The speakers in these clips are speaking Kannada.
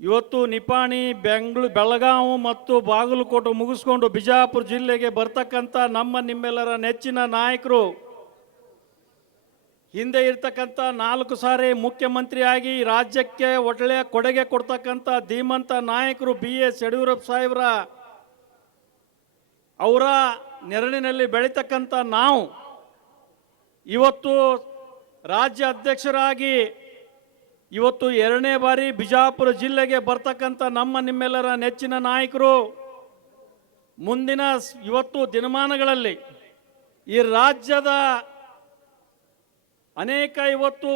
ಇವತ್ತು ನಿಪಾಣಿ ಬೆಳಗಾವಿ ಮತ್ತು ಬಾಗಲಕೋಟೆ ಮುಗಿಸ್ಕೊಂಡು ಬಿಜಾಪುರ ಜಿಲ್ಲೆಗೆ ಬರ್ತಕ್ಕಂಥ ನಿಮ್ಮೆಲ್ಲರ ನೆಚ್ಚಿನ ನಾಯಕರು, ಹಿಂದೆ ಇರ್ತಕ್ಕಂಥ 4 ಸಾರಿ ಮುಖ್ಯಮಂತ್ರಿಯಾಗಿ ರಾಜ್ಯಕ್ಕೆ ಒಳ್ಳೆಯ ಕೊಡುಗೆ ಕೊಡ್ತಕ್ಕಂಥ ಧೀಮಂತ ನಾಯಕರು BS ಯಡಿಯೂರಪ್ಪ ಸಾಹೇಬ್ರ ಅವರ ನೆರಳಿನಲ್ಲಿ ಬೆಳೀತಕ್ಕಂಥ ನಾವು ಇವತ್ತು ರಾಜ್ಯ ಅಧ್ಯಕ್ಷರಾಗಿ ಇವತ್ತು 2ನೇ ಬಾರಿ ಬಿಜಾಪುರ ಜಿಲ್ಲೆಗೆ ಬರ್ತಕ್ಕಂಥ ನಿಮ್ಮೆಲ್ಲರ ನೆಚ್ಚಿನ ನಾಯಕರು ಮುಂದಿನ ಇವತ್ತು ದಿನಮಾನಗಳಲ್ಲಿ ಈ ರಾಜ್ಯದ ಅನೇಕ ಇವತ್ತು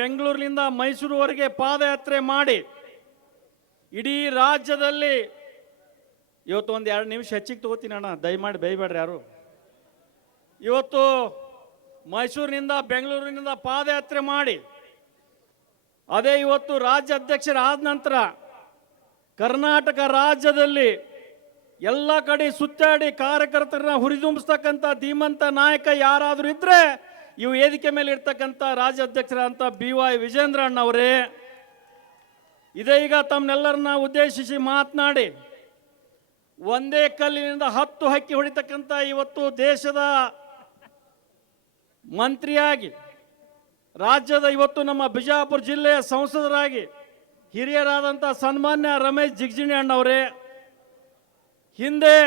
ಬೆಂಗಳೂರಿನಿಂದ ಮೈಸೂರುವರೆಗೆ ಪಾದಯಾತ್ರೆ ಮಾಡಿ ಇಡೀ ರಾಜ್ಯದಲ್ಲಿ ಇವತ್ತು ಒಂದು 2 ನಿಮಿಷ ಹೆಚ್ಚಿಗೆ ತಗೋತೀನಿ ಅಣ್ಣ, ದಯಮಾಡಿ ಬೈಬೇಡ್ರಿ ಯಾರು. ಇವತ್ತು ಮೈಸೂರಿನಿಂದ ಬೆಂಗಳೂರಿನಿಂದ ಪಾದಯಾತ್ರೆ ಮಾಡಿ ಅದೇ ಇವತ್ತು ರಾಜ್ಯ ಅಧ್ಯಕ್ಷರಾದ ನಂತರ ಕರ್ನಾಟಕ ರಾಜ್ಯದಲ್ಲಿ ಎಲ್ಲ ಕಡೆ ಸುತ್ತಾಡಿ ಕಾರ್ಯಕರ್ತರನ್ನ ಹುರಿದುಂಬಿಸ್ತಕ್ಕಂಥ ಧೀಮಂತ ನಾಯಕ ಯಾರಾದರೂ ಇದ್ರೆ ಇವು ವೇದಿಕೆ ಮೇಲೆ ಇರ್ತಕ್ಕಂಥ ರಾಜ್ಯ ಅಧ್ಯಕ್ಷರಾದಂಥ BY ವಿಜೇಂದ್ರ ಅಣ್ಣವರೇ. ಇದೇ ಈಗ ತಮ್ಮನ್ನೆಲ್ಲರನ್ನ ಉದ್ದೇಶಿಸಿ ಮಾತನಾಡಿ ಒಂದೇ ಕಲ್ಲಿನಿಂದ 10 ಹಕ್ಕಿ ಹೊಡಿತಕ್ಕಂಥ ಇವತ್ತು ದೇಶದ ಮಂತ್ರಿಯಾಗಿ ರಾಜ್ಯದ ಇವತ್ತು ನಮ್ಮ ಬಿಜಾಪುರ ಜಿಲ್ಲೆಯ ಸಂಸದರಾಗಿ ಹಿರಿಯರಾದಂಥ ಸನ್ಮಾನ್ಯ ರಮೇಶ್ ಜಿಗಜಿಣಿ ಅಣ್ಣವರೇ, ಹಿಂದೆ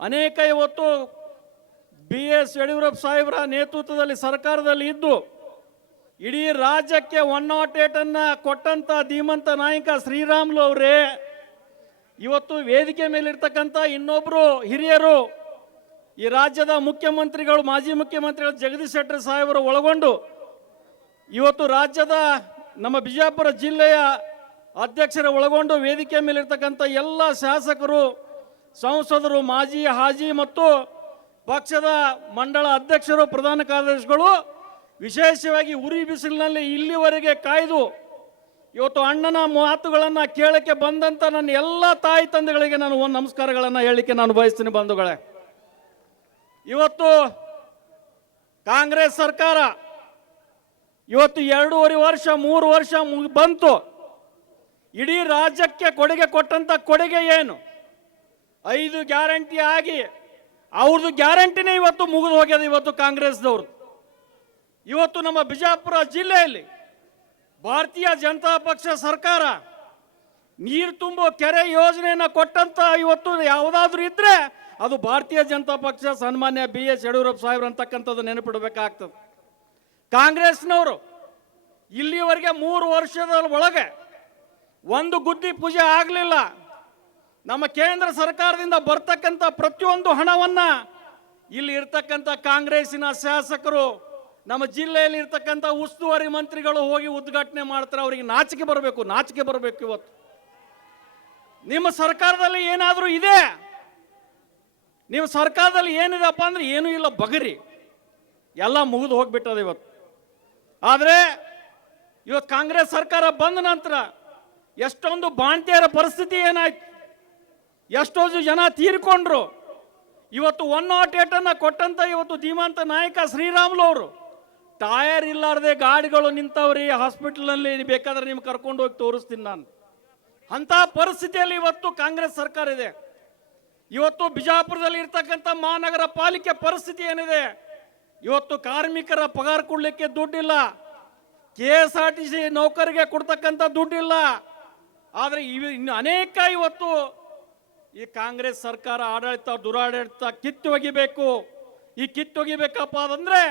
ಅನೇಕ ಇವತ್ತು BS ಯಡಿಯೂರಪ್ಪ ಸಾಹೇಬರ ನೇತೃತ್ವದಲ್ಲಿ ಸರ್ಕಾರದಲ್ಲಿ ಇದ್ದು ಇಡೀ ರಾಜ್ಯಕ್ಕೆ 108 ಕೊಟ್ಟಂತ ಧೀಮಂತ ನಾಯಕ ಶ್ರೀರಾಮುಲು ಅವರೇ, ಇವತ್ತು ವೇದಿಕೆ ಮೇಲಿರ್ತಕ್ಕಂಥ ಇನ್ನೊಬ್ರು ಹಿರಿಯರು ಈ ರಾಜ್ಯದ ಮುಖ್ಯಮಂತ್ರಿಗಳು, ಮಾಜಿ ಮುಖ್ಯಮಂತ್ರಿಗಳು ಜಗದೀಶ್ ಶೆಟ್ಟರ್ ಸಾಹೇಬರು ಒಳಗೊಂಡು ಇವತ್ತು ರಾಜ್ಯದ ನಮ್ಮ ಬಿಜಾಪುರ ಜಿಲ್ಲೆಯ ಅಧ್ಯಕ್ಷರ ಒಳಗೊಂಡು ವೇದಿಕೆ ಮೇಲಿರ್ತಕ್ಕಂಥ ಎಲ್ಲ ಶಾಸಕರು, ಸಂಸದರು, ಮಾಜಿ ಹಾಜಿ ಮತ್ತು ಪಕ್ಷದ ಮಂಡಳ ಅಧ್ಯಕ್ಷರು, ಪ್ರಧಾನ ಕಾರ್ಯದರ್ಶಿಗಳು ವಿಶೇಷವಾಗಿ ಉರಿ ಬಿಸಿಲಿನಲ್ಲಿ ಇಲ್ಲಿವರೆಗೆ ಕಾಯ್ದು ಇವತ್ತು ಅಣ್ಣನ ಮಾತುಗಳನ್ನು ಕೇಳಕ್ಕೆ ಬಂದಂಥ ನನ್ನ ಎಲ್ಲ ತಾಯಿ ತಂದೆಗಳಿಗೆ ನಾನು ಒಂದು ನಮಸ್ಕಾರಗಳನ್ನು ಹೇಳಲಿಕ್ಕೆ ನಾನು ಬಯಸ್ತೀನಿ ಬಂಧುಗಳೇ. ಇವತ್ತು ಕಾಂಗ್ರೆಸ್ ಸರ್ಕಾರ ಇವತ್ತು 2.5 ವರ್ಷ 3 ವರ್ಷ ಬಂತು. ಇಡೀ ರಾಜ್ಯಕ್ಕೆ ಕೊಡುಗೆ ಕೊಟ್ಟಂತ ಕೊಡುಗೆ ಏನು? 5 ಗ್ಯಾರಂಟಿ ಆಗಿ ಅವ್ರದ್ದು ಗ್ಯಾರಂಟಿನೇ ಇವತ್ತು ಮುಗಿದು ಹೋಗ್ಯದ. ಇವತ್ತು ಕಾಂಗ್ರೆಸ್ದವ್ರು ಇವತ್ತು ನಮ್ಮ ಬಿಜಾಪುರ ಜಿಲ್ಲೆಯಲ್ಲಿ ಭಾರತೀಯ ಜನತಾ ಪಕ್ಷ ಸರ್ಕಾರ ನೀರು ತುಂಬೋ ಕೆರೆ ಯೋಜನೆಯನ್ನು ಕೊಟ್ಟಂತ ಇವತ್ತು ಯಾವುದಾದ್ರೂ ಇದ್ರೆ ಅದು ಭಾರತೀಯ ಜನತಾ ಪಕ್ಷ ಸನ್ಮಾನ್ಯ BS ಯಡಿಯೂರಪ್ಪ ಸಾಹೇಬ್ರು ಅಂತಕ್ಕಂಥದ್ದು ನೆನಪಿಡಬೇಕಾಗ್ತದೆ. ಕಾಂಗ್ರೆಸ್ನವರು ಇಲ್ಲಿವರೆಗೆ 3 ವರ್ಷದ ಒಳಗೆ ಒಂದು ಗುದ್ದಿ ಪೂಜೆ ಆಗಲಿಲ್ಲ. ನಮ್ಮ ಕೇಂದ್ರ ಸರ್ಕಾರದಿಂದ ಬರ್ತಕ್ಕಂಥ ಪ್ರತಿಯೊಂದು ಹಣವನ್ನ ಇಲ್ಲಿ ಇರ್ತಕ್ಕಂಥ ಕಾಂಗ್ರೆಸ್ಸಿನ ಶಾಸಕರು, ನಮ್ಮ ಜಿಲ್ಲೆಯಲ್ಲಿ ಇರ್ತಕ್ಕಂಥ ಉಸ್ತುವಾರಿ ಮಂತ್ರಿಗಳು ಹೋಗಿ ಉದ್ಘಾಟನೆ ಮಾಡ್ತಾರೆ. ಅವರಿಗೆ ನಾಚಿಕೆ ಬರಬೇಕು. ಇವತ್ತು ನಿಮ್ಮ ಸರ್ಕಾರದಲ್ಲಿ ಏನಾದರೂ ಇದೆ? ನೀವು ಸರ್ಕಾರದಲ್ಲಿ ಏನಿದೆಪ್ಪ ಅಂದ್ರೆ ಏನೂ ಇಲ್ಲ, ಬಗರಿ ಎಲ್ಲ ಮುಗಿದು ಹೋಗ್ಬಿಟ್ಟದ ಇವತ್ತು. ಆದರೆ ಇವತ್ತು ಕಾಂಗ್ರೆಸ್ ಸರ್ಕಾರ ಬಂದ ನಂತರ ಎಷ್ಟೊಂದು ಬಾಣ್ತಿಯರ ಪರಿಸ್ಥಿತಿ ಏನಾಯ್ತು, ಎಷ್ಟೊಂದು ಜನ ತೀರ್ಕೊಂಡ್ರು. ಇವತ್ತು 108 ಕೊಟ್ಟಂತ ಇವತ್ತು ಧೀಮಂತ ನಾಯಕ ಶ್ರೀರಾಮುಲು ಅವರು ಟೈರ್ ಇಲ್ಲಾರದೆ ಗಾಡಿಗಳು ನಿಂತವ್ರಿ ಹಾಸ್ಪಿಟಲ್ನಲ್ಲಿ, ಬೇಕಾದ್ರೆ ನಿಮ್ಗೆ ಕರ್ಕೊಂಡು ಹೋಗಿ ತೋರಿಸ್ತೀನಿ ನಾನು. ಅಂತ ಪರಿಸ್ಥಿತಿಯಲ್ಲಿ ಇವತ್ತು ಕಾಂಗ್ರೆಸ್ ಸರ್ಕಾರ ಇದೆ. ಇವತ್ತು ಬಿಜಾಪುರದಲ್ಲಿ ಇರ್ತಕ್ಕಂಥ ಮಹಾನಗರ ಪಾಲಿಕೆ ಪರಿಸ್ಥಿತಿ ಏನಿದೆ? ಇವತ್ತು ಕಾರ್ಮಿಕರ ಪಗಾರ ಕೊಡ್ಲಿಕ್ಕೆ ದುಡ್ಡಿಲ್ಲ, KSRTC ನೌಕರಿಗೆ ಕೊಡ್ತಕ್ಕಂಥ ದುಡ್ಡಿಲ್ಲ. ಆದರೆ ಇನ್ನು ಅನೇಕ ಇವತ್ತು ಈ ಕಾಂಗ್ರೆಸ್ ಸರ್ಕಾರ ಆಡಳಿತ ದುರಾಡಳಿತ ಕಿತ್ತೊಗಿಬೇಕು. ಈ ಕಿತ್ತೊಗಿಬೇಕಪ್ಪ ಅದಂದ್ರೆ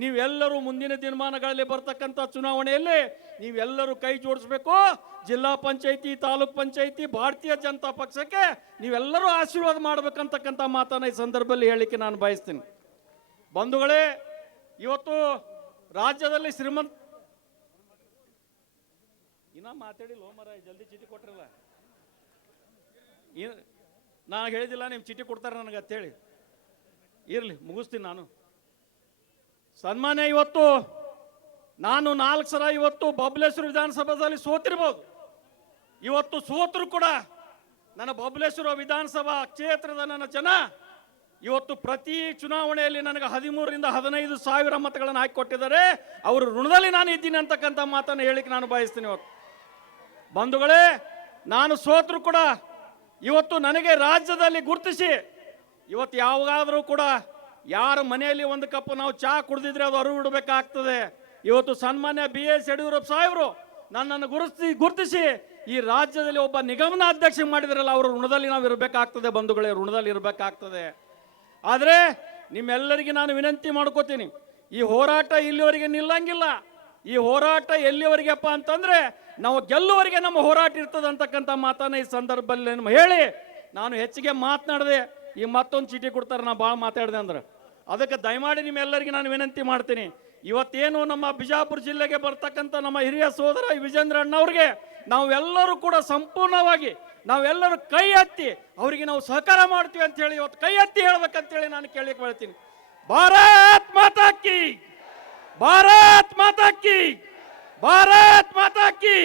ನೀವೆಲ್ಲರೂ ಮುಂದಿನ ದಿನಮಾನಗಳಲ್ಲಿ ಬರ್ತಕ್ಕಂಥ ಚುನಾವಣೆಯಲ್ಲಿ ನೀವೆಲ್ಲರೂ ಕೈ ಜೋಡಿಸ್ಬೇಕು. ಜಿಲ್ಲಾ ಪಂಚಾಯಿತಿ, ತಾಲೂಕ್ ಪಂಚಾಯಿತಿ, ಭಾರತೀಯ ಜನತಾ ಪಕ್ಷಕ್ಕೆ ನೀವೆಲ್ಲರೂ ಆಶೀರ್ವಾದ ಮಾಡ್ಬೇಕಂತಕ್ಕಂಥ ಮಾತನ್ನ ಈ ಸಂದರ್ಭದಲ್ಲಿ ಹೇಳಲಿಕ್ಕೆ ನಾನು ಬಯಸ್ತೀನಿ. ಬಂಧುಗಳೇ, ಇವತ್ತು ರಾಜ್ಯದಲ್ಲಿ ಇನ್ನ ಮಾತಾಡಿಲ್ಲ ಮರ, ಜಲ್ದಿ ಚೀಟಿ ಕೊಟ್ರಲ್ಲ. ನಾನು ಹೇಳಿದಿಲ್ಲ ನೀವು ಚೀಟಿ ಕೊಡ್ತಾರೆ ನನಗೆ ಅಂತೇಳಿ. ಇರಲಿ, ಮುಗಿಸ್ತೀನಿ ನಾನು. ಸನ್ಮಾನ್ಯ, ಇವತ್ತು ನಾನು 4 ಸಲ ಇವತ್ತು ಬಬಲೇಶ್ವರ ವಿಧಾನಸಭಾದಲ್ಲಿ ಸೋತಿರ್ಬೋದು. ಇವತ್ತು ಸೋತರು ಕೂಡ ನನ್ನ ಬಬಲೇಶ್ವರ ವಿಧಾನಸಭಾ ಕ್ಷೇತ್ರದ ನನ್ನ ಜನ ಇವತ್ತು ಪ್ರತಿ ಚುನಾವಣೆಯಲ್ಲಿ ನನಗೆ 13 ರಿಂದ 15 ಸಾವಿರ ಮತಗಳನ್ನು ಹಾಕಿ ಕೊಟ್ಟಿದ್ದಾರೆ. ಅವರ ಋಣದಲ್ಲಿ ನಾನು ಇದ್ದೀನಿ ಅಂತಕ್ಕಂಥ ಮಾತನ್ನು ಹೇಳಿಕ್ಕೆ ನಾನು ಬಯಸ್ತೀನಿ. ಇವತ್ತು ಬಂಧುಗಳೇ, ನಾನು ಸೋತರು ಕೂಡ ಇವತ್ತು ನನಗೆ ರಾಜ್ಯದಲ್ಲಿ ಗುರುತಿಸಿ ಇವತ್ತು ಯಾವಾಗಾದರೂ ಕೂಡ ಯಾರ ಮನೆಯಲ್ಲಿ ಒಂದು ಕಪ್ ನಾವು ಚಹಾ ಕುಡಿದಿದ್ರೆ ಅದು ಅರಿವು ಇಡಬೇಕಾಗ್ತದೆ. ಇವತ್ತು ಸನ್ಮಾನ್ಯ BS ಯಡಿಯೂರಪ್ಪ ಸಾಹೇಬರು ನನ್ನನ್ನು ಗುರುತಿಸಿ ಈ ರಾಜ್ಯದಲ್ಲಿ ಒಬ್ಬ ನಿಗಮನ ಅಧ್ಯಕ್ಷ ಮಾಡಿದ್ರಲ್ಲ, ಅವರ ಋಣದಲ್ಲಿ ನಾವು ಇರಬೇಕಾಗ್ತದೆ ಬಂಧುಗಳೇ, ಋಣದಲ್ಲಿ ಇರಬೇಕಾಗ್ತದೆ. ಆದರೆ ನಿಮ್ಮೆಲ್ಲರಿಗೆ ನಾನು ವಿನಂತಿ ಮಾಡ್ಕೋತೀನಿ, ಈ ಹೋರಾಟ ಇಲ್ಲಿವರೆಗೆ ನಿಲ್ಲಂಗಿಲ್ಲ. ಈ ಹೋರಾಟ ಎಲ್ಲಿವರೆಗೆಪ್ಪ ಅಂತಂದ್ರೆ ನಾವು ಗೆಲ್ಲುವರೆಗೆ ನಮ್ಮ ಹೋರಾಟ ಇರ್ತದೆ ಅಂತಕ್ಕಂಥ ಮಾತನ್ನ ಈ ಸಂದರ್ಭದಲ್ಲಿ ಹೇಳಿ ನಾನು ಹೆಚ್ಚಿಗೆ ಮಾತನಾಡದೆ. ಈ ಮತ್ತೊಂದು ಚೀಟಿ ಕೊಡ್ತಾರೆ ನಾ ಭಾಳ ಮಾತಾಡಿದೆ ಅಂದ್ರೆ, ಅದಕ್ಕೆ ದಯಮಾಡಿ ನಿಮ್ಮೆಲ್ಲರಿಗೆ ನಾನು ವಿನಂತಿ ಮಾಡ್ತೀನಿ, ಇವತ್ತೇನು ನಮ್ಮ ಬಿಜಾಪುರ ಜಿಲ್ಲೆಗೆ ಬರ್ತಕ್ಕಂಥ ನಮ್ಮ ಹಿರಿಯ ಸೋದರ ವಿಜೇಂದ್ರ ಅಣ್ಣವ್ರಿಗೆ ನಾವೆಲ್ಲರೂ ಕೂಡ ಸಂಪೂರ್ಣವಾಗಿ ನಾವೆಲ್ಲರೂ ಕೈ ಎತ್ತಿ ಅವರಿಗೆ ನಾವು ಸಹಕಾರ ಮಾಡ್ತೀವಿ ಅಂತ ಹೇಳಿ ಇವತ್ತು ಕೈ ಎತ್ತಿ ಹೇಳ್ಬೇಕಂತೇಳಿ ನಾನು ಕೇಳಲಿಕ್ಕೆ ಹೇಳ್ತೀನಿ. ಭಾರತ್ ಮಾತಾ ಕಿ, ಭಾರತ್ ಮಾತಾ ಕಿ, ಭಾರತ್ ಮಾತಾ ಕಿ.